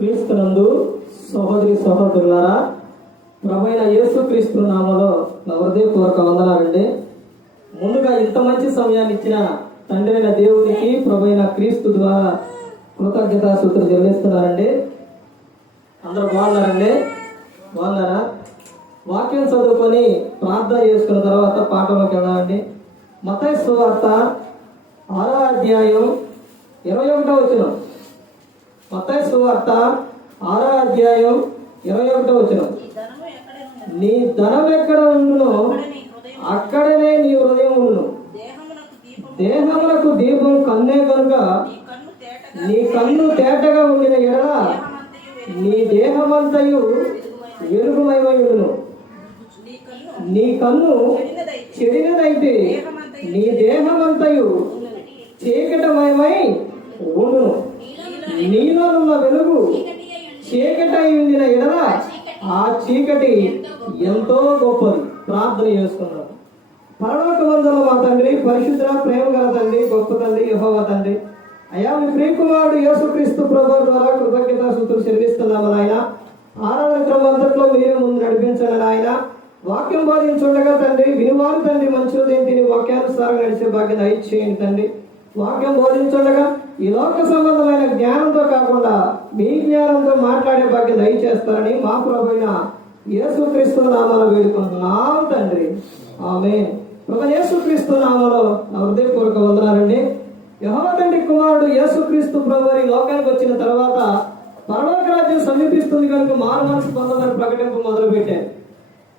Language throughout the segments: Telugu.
క్రీస్తునందు సహోదరి సహోదరులారా, ప్రభువైన యేసుక్రీస్తు నామములో నా హృదయపూర్వక వందనాలండి. ముందుగా ఇంత మంచి సమయాన్ని ఇచ్చిన తండ్రి అయిన దేవునికి ప్రభువైన క్రీస్తు ద్వారా కృతజ్ఞతాస్తుతులు చెల్లిస్తున్నానండి. అందరూ బాగున్నారండి? బాగున్నారా? వాక్యం చదువుకొని ప్రార్థన చేసుకున్న తర్వాత పాఠంలోకి వెళ్దామండి. మత్తయి సువార్త 6వ అధ్యాయం 21వ వచనం. మత్తయి సువార్త 6వ అధ్యాయం 21వ వచనం. నీ ధనం ఎక్కడ ఉండునో అక్కడనే నీ హృదయం ఉండును. దేహములకు దీపం కన్నే కనుక నీ కన్ను తేటగా ఉండిన ఎడల నీ దేహమంతయు వెలుగుమయమై ఉండును. నీ కన్ను చెడినదైతే నీ దేహమంతయు చీకటమయమై ఉండును. నీలో ఉన్న వెలుగు చీకటి ఉండిన ఎడల ఆ చీకటి ఎంతో గొప్పది. ప్రార్థన చేసుకున్నాం. పరలోకమందున్న మా తండ్రి, పరిశుద్ధ ప్రేమ గల తండ్రి, గొప్ప తండ్రి, యెహోవా తండ్రి, అయ్యా మీ ప్రియకుమారుడు యేసుక్రీస్తు ప్రభువు ద్వారా కృతజ్ఞతాస్తుతులు చెల్లిస్తున్నాము నాయన. ఆరాధన క్రమం అంతట్లో మీరే ముందు నడిపించండి నాయన. వాక్యం బోధించుండగా తండ్రి, వినివారు తండ్రి మంచి ఉదయం తిని వాక్యానుసారంగా నడిచే భాగ్యం దయచేయండి తండ్రి. వాక్యం బోధించుండగా ఈ లోక సంబంధమైన జ్ఞానంతో కాకుండా మీ జ్ఞానంతో మాట్లాడే భాగ్యం దయచేస్తారని మా ప్రభువైన యేసుక్రీస్తు నామములో వేడుకుంటున్నాం తండ్రి. ఆమేన్. ప్రభు యేసుక్రీస్తు నామములో నా హృదయపూర్వక వందనాలండి. యెహోవా తండ్రి కుమారుడు యేసుక్రీస్తు ప్రభువు ఈ లోకానికి వచ్చిన తర్వాత పరలోక రాజ్యం సమీపిస్తుంది కనుక మారు మనసు పొందాలని ప్రకటింపు మొదలు పెట్టారు.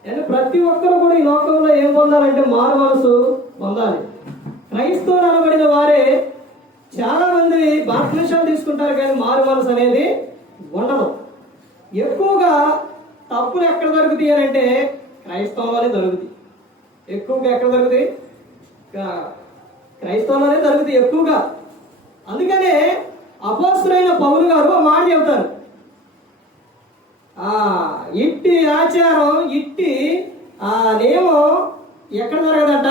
అంటే ప్రతి ఒక్కరు కూడా ఈ లోకంలో ఏం పొందాలంటే మారు మనసు పొందాలి. క్రైస్తవులు అనబడిన వారే చాలా మంది బాప్తిస్మాలు తీసుకుంటారు, కానీ మారు మనసు అనేది ఉండదు. ఎక్కువగా తప్పులు ఎక్కడ దొరుకుతాయి అని అంటే క్రైస్తవంలోనే దొరుకుతాయి. ఎక్కువగా ఎక్కడ దొరుకుతాయి? క్రైస్తవంలోనే దొరుకుతాయి ఎక్కువగా. అందుకనే అపోస్తలుడైన పౌలు గారు ఒక మాట చెబుతారు, ఇట్టి ఆచారం, ఇట్టి నియమం ఎక్కడ జరగదంట?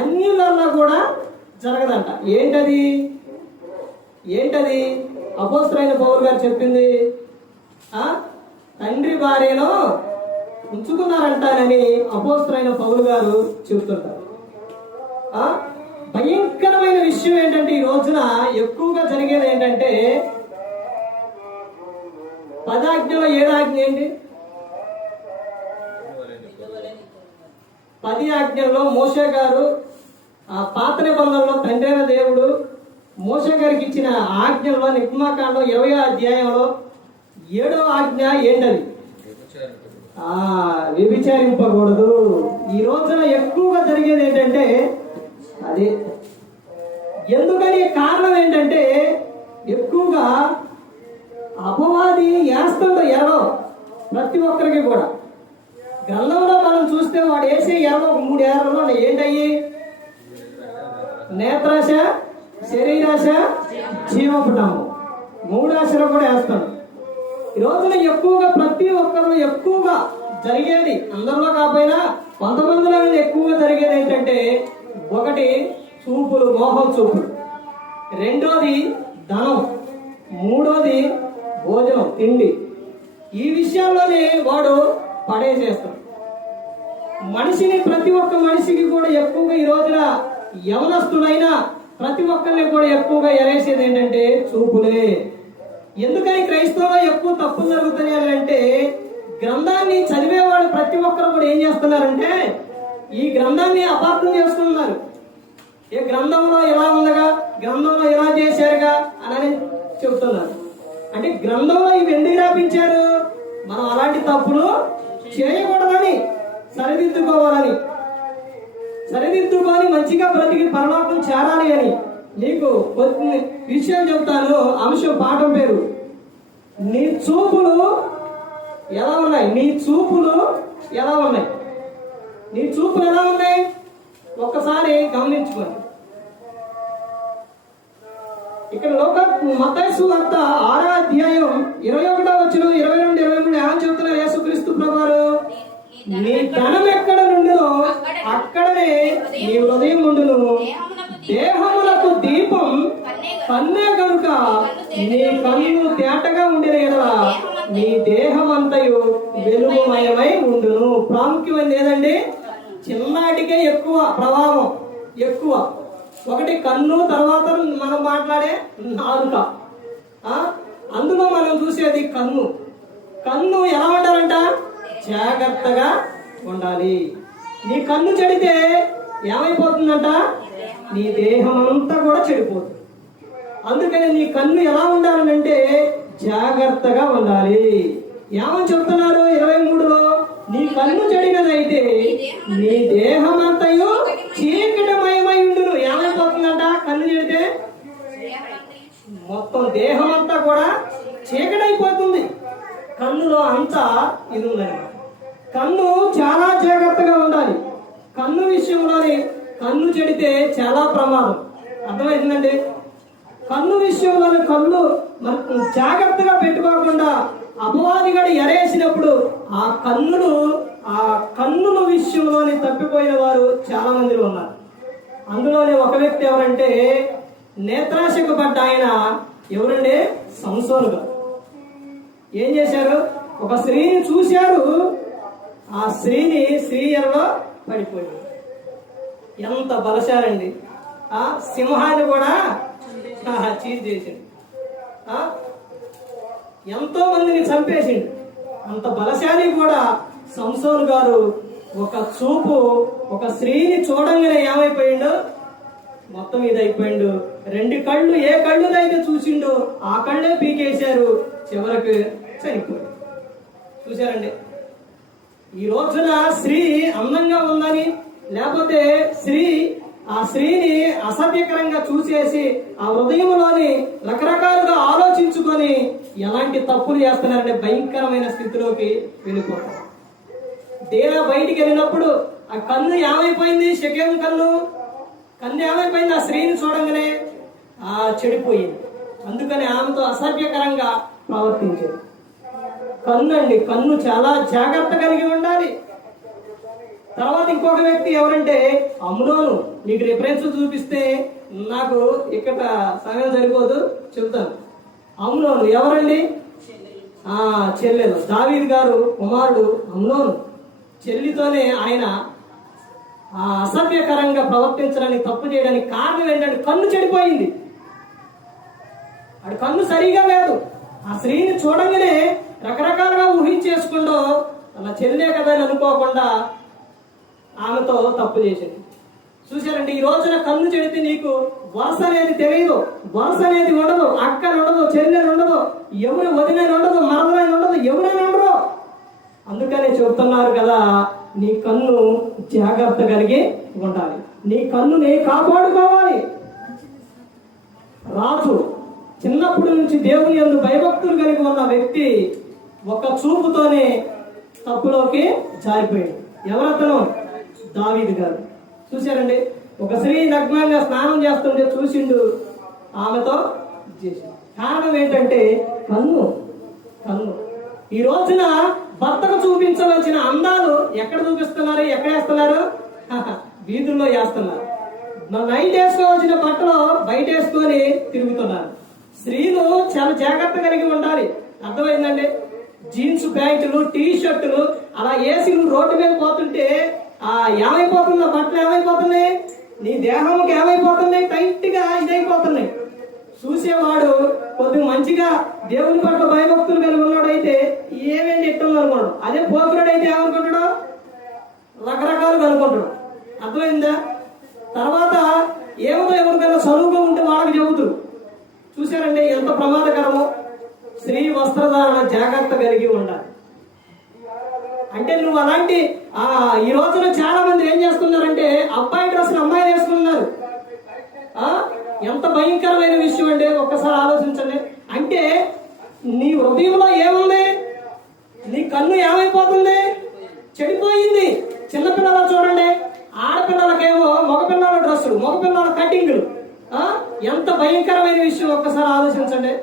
అన్యులలో కూడా జరగదంట. ఏంటది? అపోస్తలుడైన పౌలు గారు చెప్పింది తండ్రి భార్యలో ఉంచుకున్నారంటారని అపోస్తలుడైన పౌలు గారు చెబుతుంటారు. భయంకరమైన విషయం ఏంటంటే ఈ రోజున ఎక్కువగా జరిగేది ఏంటంటే 10 ఆజ్ఞలో 7 ఆజ్ఞ ఏంటి? 10 ఆజ్ఞల్లో మోషే గారు పాత నిబంధనలో తండ్రి అయిన దేవుడు మోషే గారికి ఇచ్చిన ఆజ్ఞల్లో నిర్గమాకాండం 20వ అధ్యాయంలో 7వ ఆజ్ఞ ఏంటది? వ్యభిచారింపకూడదు. ఈ రోజున ఎక్కువగా జరిగేది ఏంటంటే అదే. ఎందుకని కారణం ఏంటంటే ఎక్కువగా అపవాది వేస్తుంటారు ఎర్రో ప్రతి ఒక్కరికి కూడా. గ్రంథంలో మనం చూస్తే వాడు వేసే ఎర్ర 3 ఎర్రలో ఏంటయ్యి? నేత్రాశ, శరీరాశ, జీవపుటము. 3 ఆశలు కూడా వేస్తాడు. ఈ రోజున ఎక్కువగా ప్రతి ఒక్కరు ఎక్కువగా జరిగేది, అందరిలో కాకపోయినా కొంతమందిలో ఎక్కువగా జరిగేది ఏంటంటే, ఒకటి చూపులు, మోహం చూపులు. రెండోది ధనం. మూడోది భోజనం, తిండి. ఈ విషయాల్లోనే వాడు పడేసేస్తాడు మనిషిని. ప్రతి ఒక్క మనిషికి కూడా ఎక్కువగా ఈ రోజున యవనస్తుడైనా ప్రతి ఒక్కరిని కూడా ఎక్కువగా ఎరేసేది ఏంటంటే చూపులే. ఎందుకని క్రైస్తవులో ఎక్కువ తప్పులు జరుగుతున్నాయి అంటే, గ్రంథాన్ని చదివేవాడు ప్రతి ఒక్కరు కూడా ఏం చేస్తున్నారంటే ఈ గ్రంథాన్ని అపార్థం చేసుకుంటున్నారు. ఏ గ్రంథంలో ఎలా ఉందగా, గ్రంథంలో ఎలా చేశారుగా అని చెబుతున్నారు. అంటే గ్రంథంలో ఇవి ఎందుకు రాపించారు? మనం అలాంటి తప్పులు చేయకూడదని, సరిదిద్దుకొని మంచిగా బ్రతికి పరలోకం చేరాలి అని. నీకు కొన్ని విషయాలు చెబుతాను. అంశం పాఠం పేరు నీ చూపులు ఎలా ఉన్నాయి? నీ చూపులు ఎలా ఉన్నాయి? ఒక్కసారి గమనించుకోండి. ఇక్కడ మత్తయి సువార్త 6వ అధ్యాయం 21వ వచనం 22, 23 ఏమని చెప్తున్నారు యేసుక్రీస్తు ప్రభువారు? నీ ధనం ఎక్కడ నుండునో అక్కడనే నీ హృదయం ఉండును. దేహములకు దీపం కన్నే కనుక నీ కన్ను తేటగా ఉండిన ఎడల నీ దేహమంతయు వెలుగుమయమై ఉండును. ప్రాముఖ్యమైనది ఏదండి? చిన్నాటికే ఎక్కువ ప్రభావం, ఎక్కువ. ఒకటి కన్ను, తర్వాత మనం మాట్లాడే నాలుక. అందులో మనం చూసేది కన్ను. కన్ను ఎలా ఉండాలంట? జాగ్రత్తగా ఉండాలి. నీ కన్ను చెడితే ఏమైపోతుందంట? నీ దేహం అంతా కూడా చెడిపోతుంది. అందుకని నీ కన్ను ఎలా ఉండాలంటే జాగ్రత్తగా ఉండాలి. ఏమని చెప్తున్నారు 23లో? నీ కన్ను చెడినదైతే నీ దేహం అంతయు చీకటిమయమై ఉండును. ఏమైపోతుందంట? కన్ను చెడితే మొత్తం దేహం అంతా కూడా చీకటైపోతుంది. కన్నులో అంతా ఇది ఉందన్నమాట. కన్ను చాలా జాగ్రత్తగా ఉండాలి. కన్ను విషయంలోని కన్ను చెడితే చాలా ప్రమాదం. అర్థమవుతుందండి? కన్ను విషయంలోని కన్ను జాగ్రత్తగా పెట్టుకోకుండా అపవాదిగడు ఎరేసినప్పుడు ఆ కన్నుల విషయంలోని తప్పిపోయిన వారు చాలా మంది ఉన్నారు. అందులోనే ఒక వ్యక్తి ఎవరంటే నేత్రాశకు పడ్డ ఆయన. ఎవరండి? సంసోను గారు. ఏం చేశారు? ఒక స్త్రీని చూశారు, ఆ స్త్రీలో పడిపోయింది. ఎంత బలశాలండి! ఆ సింహాన్ని కూడా చీజ్ చేసిండు, ఎంతో మందిని చంపేసిండు. అంత బలశాలి కూడా సంసోను గారు ఒక చూపు, ఒక స్త్రీని చూడంగానే ఏమైపోయిండు? మొత్తం ఇదైపోయిండు. 2 కళ్ళు, ఏ కళ్ళునైతే చూసిండో ఆ కళ్ళే పీకేశారు. చివరకు చనిపోయాడు. చూశారండి? ఈ రోజున స్త్రీ అందంగా ఉందని, లేకపోతే ఆ స్త్రీని అసభ్యకరంగా చూసేసి ఆ హృదయంలోని రకరకాలుగా ఆలోచించుకొని ఎలాంటి తప్పులు చేస్తున్నారంటే భయంకరమైన స్థితిలోకి వెళ్ళిపోతారు. దేరా బయటికి వెళ్ళినప్పుడు ఆ కన్ను ఏమైపోయింది? షకేం కన్ను ఏమైపోయింది? ఆ స్త్రీని చూడంగానే చెడిపోయింది. అందుకని ఆమెతో అసభ్యకరంగా ప్రవర్తించారు. కన్ను చాలా జాగ్రత్త కలిగి ఉండాలి. తర్వాత ఇంకొక వ్యక్తి ఎవరంటే అమ్నోను. నీకు రిఫరెన్స్ చూపిస్తే నాకు ఇక్కడ సమయం సరిపోదు, చెబుతాను. అమ్నోను ఎవరండి? చెల్లెలు. దావీదు గారు కుమారుడు అమ్నోను. చెల్లితోనే ఆయన అసభ్యకరంగా ప్రవర్తించడానికి, తప్పు చేయడానికి కారణం ఏంటంటే కన్ను చెడిపోయింది. ఆడు కన్ను సరిగా లేదు. ఆ స్త్రీని చూడంగానే రకరకాలుగా ఊహించేసుకుంటూ అలా చెల్లే కదా అని అనుకోకుండా ఆమెతో తప్పు చేసింది. చూశారంటే ఈ రోజున కన్ను చెడితే నీకు వరుస అనేది తెలియదు, వరుస అనేది ఉండదు, అక్కని ఉండదు, చెల్లెని ఉండదు, ఎవరు వదిలేని ఉండదు, మరదలని ఉండదు, ఎవరైనా ఉండరు. అందుకనే చెబుతున్నారు కదా, నీ కన్ను జాగ్రత్త కలిగి ఉండాలి. నీ కన్నుని కాపాడుకోవాలి. రాజు చిన్నప్పటి నుంచి దేవుని యందు భయభక్తులు కలిగి ఉన్న వ్యక్తి ఒక చూపుతోనే తప్పులోకి జారిపోయాడు. ఎవరతను? దావీదు గారు. చూశారండి? ఒక స్త్రీ నగ్నంగా స్నానం చేస్తుంటే చూసిండు, ఆమెతో చేసిండు. కారణం ఏంటంటే కన్ను. ఈ రోజున భర్తకు చూపించవలసిన అందాలు ఎక్కడ చూపిస్తున్నారు? ఎక్కడ వేస్తున్నారు? వీధుల్లో వేస్తున్నారు. నైట్ వేసుకోవాల్సిన బట్టలు బయట వేసుకొని తిరుగుతున్నారు. స్త్రీలు చాలా జాగ్రత్త కలిగి ఉండాలి. అర్థమైందండి? జీన్స్ ప్యాంటులు, టీ షర్టులు అలా వేసి నువ్వు రోడ్డు మీద పోతుంటే ఏమైపోతుందో బట్టలు ఏమైపోతున్నాయి? నీ దేహంకి ఏమైపోతున్నాయి? టైట్ గా ఇదైపోతున్నాయి. చూసేవాడు కొద్దిగా మంచిగా దేవుని పట్ల భయభక్తులు కలిగి ఉన్నాడు అయితే ఏమేంటి ఎట్టుంది అనుకోడు. అదే పోకురాడు అయితే ఏమనుకుంటాడు? రకరకాలుగా అనుకుంటాడు. అర్థమైందా? తర్వాత ఎవరికైనా చదువుగా ఉంటే వాళ్ళకి చెబుతారు. చూశారండి ఎంత ప్రమాదకరమో? స్త్రీ వస్త్రధారణ జాగ్రత్త కలిగి ఉండాలి. అంటే నువ్వు అలాంటి ఈ రోజున చాలా మంది ఏం చేస్తున్నారంటే అబ్బాయి డ్రెస్సులు అమ్మాయిలు వేసుకున్నారు. ఎంత భయంకరమైన విషయం అండి, ఒక్కసారి ఆలోచించండి. అంటే నీ హృదయంలో ఏముంది? నీ కన్ను ఏమైపోతుంది? చెడిపోయింది. చిన్నపిల్లలు చూడండి, ఆడపిల్లలకేమో మగపిల్లల డ్రెస్సులు, మగపిల్లల కటింగ్లు. ఎంత భయంకరమైన విషయం ఒక్కసారి ఆలోచించండి.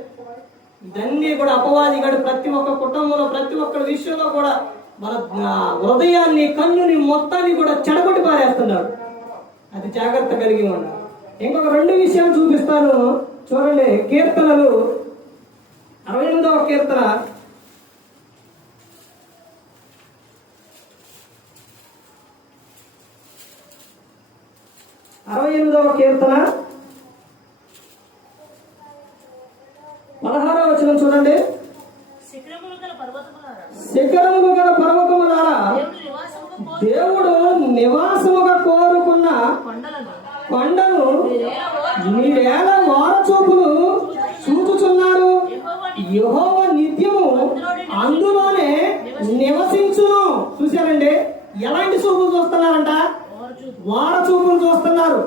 ఇదన్నీ కూడా అపవాదిగాడు ప్రతి ఒక్క కుటుంబంలో, ప్రతి ఒక్క విషయంలో కూడా మన హృదయాన్ని, కన్నుని మొత్తాన్ని కూడా చెడగొట్టి పారేస్తున్నాడు. అది జాగ్రత్త కలిగి ఉండాలి. ఇంకొక 2 విషయాలు చూపిస్తాను, చూడండి కీర్తనలు 68వ కీర్తన 68వ కీర్తన 16వ వచనం చూడండి. శిఖరములు గల పర్వతములారా దేవుడు నివాసముగా కోరుకున్న కొండను మీరేలా వారచూపులు చూచుచున్నారు. యెహోవా నిత్యము అందులోనే నివసించును. చూశారండి, ఎలాంటి చూపులు చూస్తున్నారంట? వారచూపులు చూస్తున్నారు.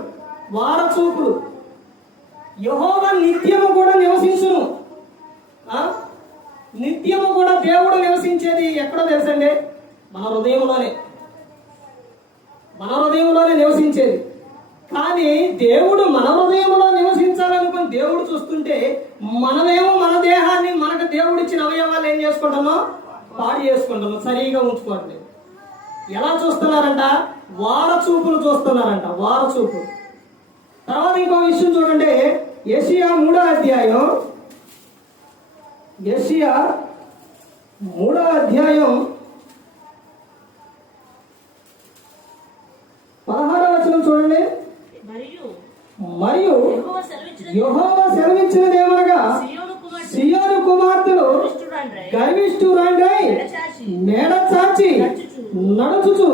వారచూపులు. యెహోవా నిత్యము కూడా నివసించును. నిత్యము కూడా దేవుడు నివసించేది ఎక్కడో తెలుసండి? మన హృదయంలోనే. మన హృదయంలోనే నివసించేది. కానీ దేవుడు మన హృదయంలో నివసించాలనుకుని దేవుడు చూస్తుంటే మనమేమో మన దేహాన్ని, మనకు దేవుడు ఇచ్చిన అవయవాలు ఏం చేసుకుంటామో పాడు చేసుకుంటాము. సరిగా ఉంచుకోండి. ఎలా చూస్తున్నారంట? వారచూపులు చూస్తున్నారంట. వారచూపులు. తర్వాత ఇంకో విషయం చూడండి. యెషయా 3వ అధ్యాయం 16వ వచనం చూడండి. మరియు యెహోవా సెలవిచ్చినదేమనగా సీయోను కుమార్తెలు గర్విష్ఠురాండ్రై మేడ చాచి నడుచుచు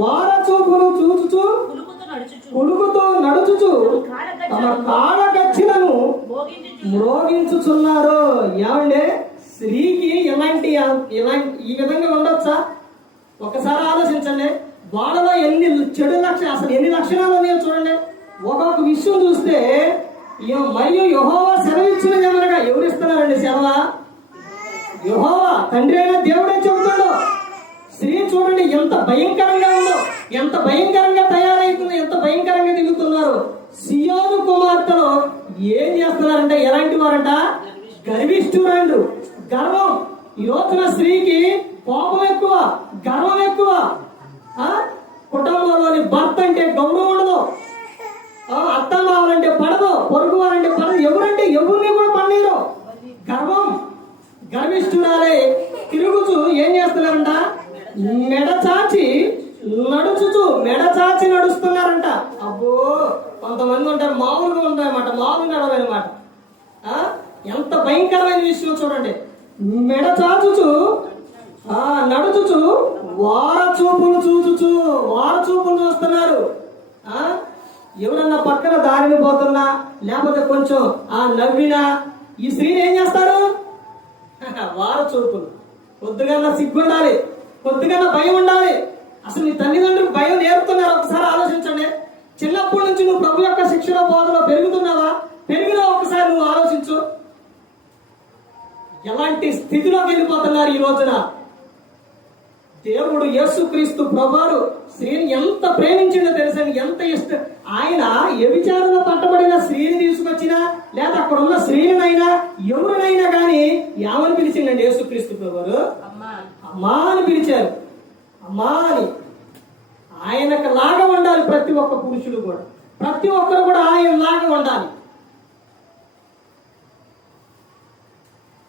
వారచూపులు చూచుచు కులుకుతూ నడుచుచు తమ కాళ్ళ గచ్చిలను మ్రోగించుచున్నారు. ఏమంటే స్త్రీకి ఇలాంటి ఈ విధంగా ఉండొచ్చా? ఒకసారి ఆలోచించండి. వాళ్ళలో ఎన్ని చెడు లక్షణాలు, అసలు ఎన్ని లక్షణాలు ఉన్నాయో చూడండి. ఒక్కొక్క విషయం చూస్తే మరియు యెహోవా సెలవిచ్చినదేమనగా ఎవరు ఇస్తున్నారండి సెలవా? యెహోవా తండ్రి అయిన దేవుడే చెబుతాడు. స్త్రీ చూడండి ఎంత భయంకరంగా ఉందో, ఎంత భయంకరంగా తయారైతుందో, ఎంత భయంకరంగా తిరుగుతున్నారు. సీయోను కుమార్తెలు ఏం చేస్తున్నారంటే ఎలాంటి వారంట? గర్విష్ఠురాండు. గర్వం. ఈ రోజున స్త్రీకి కోపం ఎక్కువ, గర్వం ఎక్కువ. కుటుంబంలోని భర్త అంటే గౌరవం ఉండదు, అత్త మావాలంటే పడదు, పొరుగు వారంటే పడదు, ఎవరంటే ఎవరిని కూడా పడలేరు. గర్వం. గర్విష్ఠురాలే తిరుగుతూ ఏం చేస్తున్నారంట? మెడచాచి నడుస్తున్నారంట. అబ్బో, కొంతమంది ఉంటారు మామూలుగా ఉంటారన్నమాట, మామూలు నడవనమాట. ఎంత భయంకరమైన విషయం చూడండి. మెడచాచుచు నడుచుచు వారచూపులు చూస్తున్నారు. ఎవరన్నా పక్కన దారిని పోతున్నా, లేకపోతే కొంచెం నవ్వినా ఈ స్త్రీని ఏం చేస్తారు? వారచూపులు. కొద్దిగా సిగ్గుండాలి, కొద్దిగా భయం ఉండాలి. అసలు నీ తల్లిదండ్రులకు భయం నేర్పుతున్నారు. ఒకసారి ఆలోచించండి. చిన్నప్పటి నుంచి నువ్వు ప్రభు యొక్క శిక్షణ బోధలో పెరుగుతున్నావా? పెరిగినా ఒకసారి నువ్వు ఆలోచించు. ఎలాంటి స్థితిలోకి వెళ్ళిపోతున్నారు ఈ రోజున. దేవుడు యేసుక్రీస్తు ప్రభువారు స్త్రీని ఎంత ప్రేమించిందో తెలుసండి, ఎంత ఇష్టం. ఆయన వ్యభిచారంలో పట్టబడిన స్త్రీని తీసుకొచ్చినా, లేదా అక్కడ ఉన్న స్త్రీలనైనా ఎవరినైనా కానీ ఏమని పిలిచిందండి యేసుక్రీస్తు ప్రభువారు? అమ్మా అని పిలిచారు. అమ్మా అని. ఆయనకు లాగా ఉండాలి ప్రతి ఒక్క పురుషుడు కూడా. ప్రతి ఒక్కరు కూడా ఆయన లాగా ఉండాలి.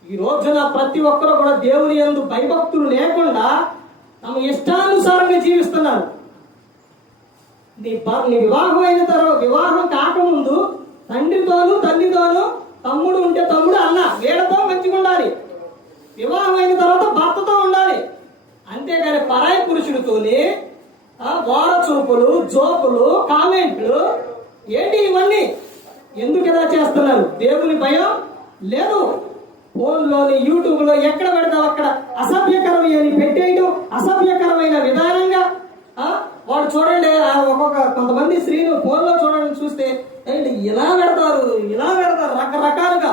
ఈ రోజున ప్రతి ఒక్కరు కూడా దేవుని యందు భయభక్తులు లేకుండా తమ ఇష్టానుసారంగా జీవిస్తున్నారు. నీ వివాహం అయిన తర్వాత, వివాహం కాకముందు తండ్రితోనూ తల్లితోనూ, తమ్ముడు ఉంటే తమ్ముడు, అన్న వీళ్ళతో మంచిగా ఉండాలి. వివాహం అయిన తర్వాత భర్తతో ఉండాలి. అంతేగాని పరాయి పురుషుడితోని వారచూపులు, జోకులు, కామెంట్లు ఏంటి ఇవన్నీ? ఎందుకు ఇలా చేస్తున్నారు? దేవుని భయం లేదు. ఫోన్లోని, యూట్యూబ్లో ఎక్కడ పెడతావు అక్కడ అసభ్యకరమైన పెట్టేయడం, అసభ్యకరమైన విధానంగా. వాడు చూడండి, కొంతమంది స్త్రీలు ఫోన్లో చూడండి, చూస్తే ఏంటి ఇలా పెడతారు రకరకాలుగా.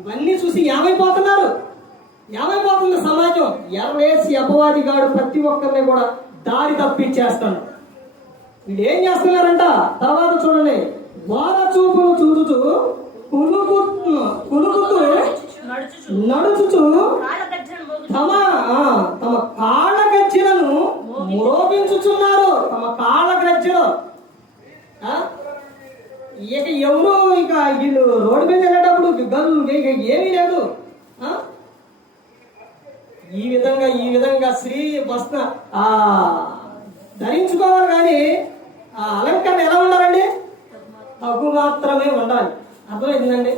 ఇవన్నీ చూసి ఏమైపోతుంది సమాజం. ఎర్రేసి అపవాదిగాడు ప్రతి ఒక్కరిని కూడా దారి తప్పించేస్తాడు. వీళ్ళు ఏం చేస్తున్నారంట? తర్వాత చూడండి, వారచూపులు చూచుతూ కులుకుతూ నడుచుచు తమ కాళ్ళ గజ్జలను మ్రోగించుచున్నారు. తమ కాళ్ళ గజ్జలు. ఇక ఎవరు ఇక ఏమీ లేదు. ఈ విధంగా స్త్రీ వస్త్ర ధరించుకోవాలి, కానీ ఆ అలంకరణ ఎలా ఉండాలండి? తగు మాత్రమే ఉండాలి. అర్థమైందండి?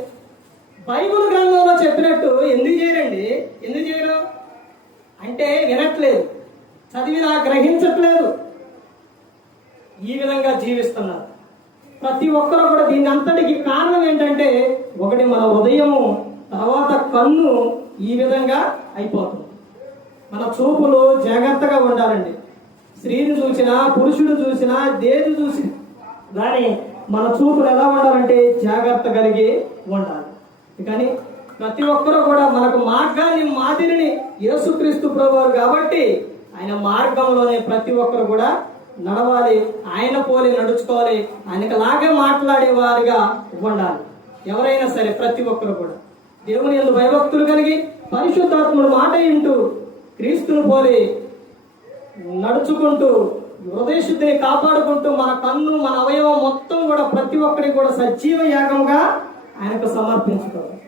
బైబిల్ గ్రంథంలో చెప్పినట్టు ఎందుకు చేయరు అంటే వినట్లేదు, చదివినా గ్రహించట్లేదు, ఈ విధంగా జీవిస్తున్నారు. ప్రతి ఒక్కరు కూడా దీని అంతటికి కారణం ఏంటంటే, ఒకటి మన హృదయము, తర్వాత కన్ను ఈ విధంగా అయిపోతుంది. మన చూపులు జాగ్రత్తగా ఉండాలండి. స్త్రీని చూసినా పురుషుడు చూసినా దేని చూసినా కానీ మన చూపులు ఎలా ఉండాలంటే జాగ్రత్త కలిగి ఉండాలి. కానీ ప్రతి ఒక్కరూ కూడా మనకు మార్గాన్ని మాదిరిని యేసుక్రీస్తు ప్రభువారు కాబట్టి ఆయన మార్గంలోనే ప్రతి ఒక్కరు కూడా నడవాలి, ఆయన పోలి నడుచుకోవాలి, ఆయనకు లాగే మాట్లాడే వారిగా ఉండాలి. ఎవరైనా సరే ప్రతి ఒక్కరు కూడా దేవుని యందు భయభక్తులు కలిగి పరిశుద్ధాత్ముడు మాట వింటూ క్రీస్తును పోలి నడుచుకుంటూ హృదయ శుద్ధిని కాపాడుకుంటూ మన కన్ను మన అవయవం మొత్తం కూడా ప్రతి ఒక్కరికి కూడా సజీవ యాగంగా ఆయనకు సమర్పించుకోవాలి.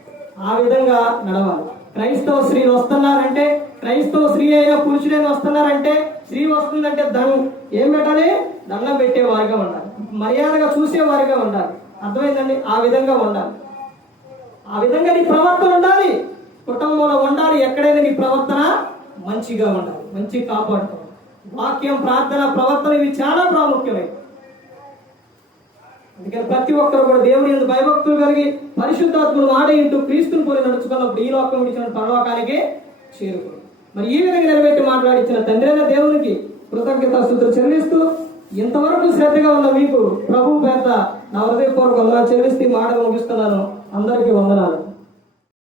ఆ విధంగా నడవాలి. క్రైస్తవ స్త్రీలు వస్తున్నారంటే, క్రైస్తవ స్త్రీ అయినా పురుషుడైనా వస్తున్నారంటే, స్త్రీ వస్తుందంటే ఏం పెట్టాలి? దండం పెట్టేవారిగా ఉండాలి, మర్యాదగా చూసేవారిగా ఉండాలి. అర్థమైందండి? ఆ విధంగా ఉండాలి. ఆ విధంగా నీ ప్రవర్తన ఉండాలి, కుటుంబంలో ఉండాలి. ఎక్కడైనా నీ ప్రవర్తన మంచిగా ఉండాలి, మంచి కాపాడుకోవాలి. వాక్యం, ప్రార్థన, ప్రవర్తన ఇవి చాలా ప్రాముఖ్యమైనవి. అందుకని ప్రతి ఒక్కరు కూడా దేవుని యందు భయభక్తులు కలిగి పరిశుద్ధాత్ముడు మాట ఇంటూ క్రీస్తుని పోలి నడుచుకున్నప్పుడు ఈ లోకం విడిచిన పరలోకానికి చేరుకోండి. మరి ఈ విధంగా నిలబెట్టి మాట్లాడించిన తండ్రి అయిన దేవునికి కృతజ్ఞతాస్తుతులు చెల్లిస్తూ, ఇంతవరకు శ్రద్ధగా ఉన్న మీకు ప్రభు పేద నా హృదయపూర్వక వందనాలు చెల్లిస్తూ మాటలు ముగిస్తున్నాను. అందరికీ వందనాలు.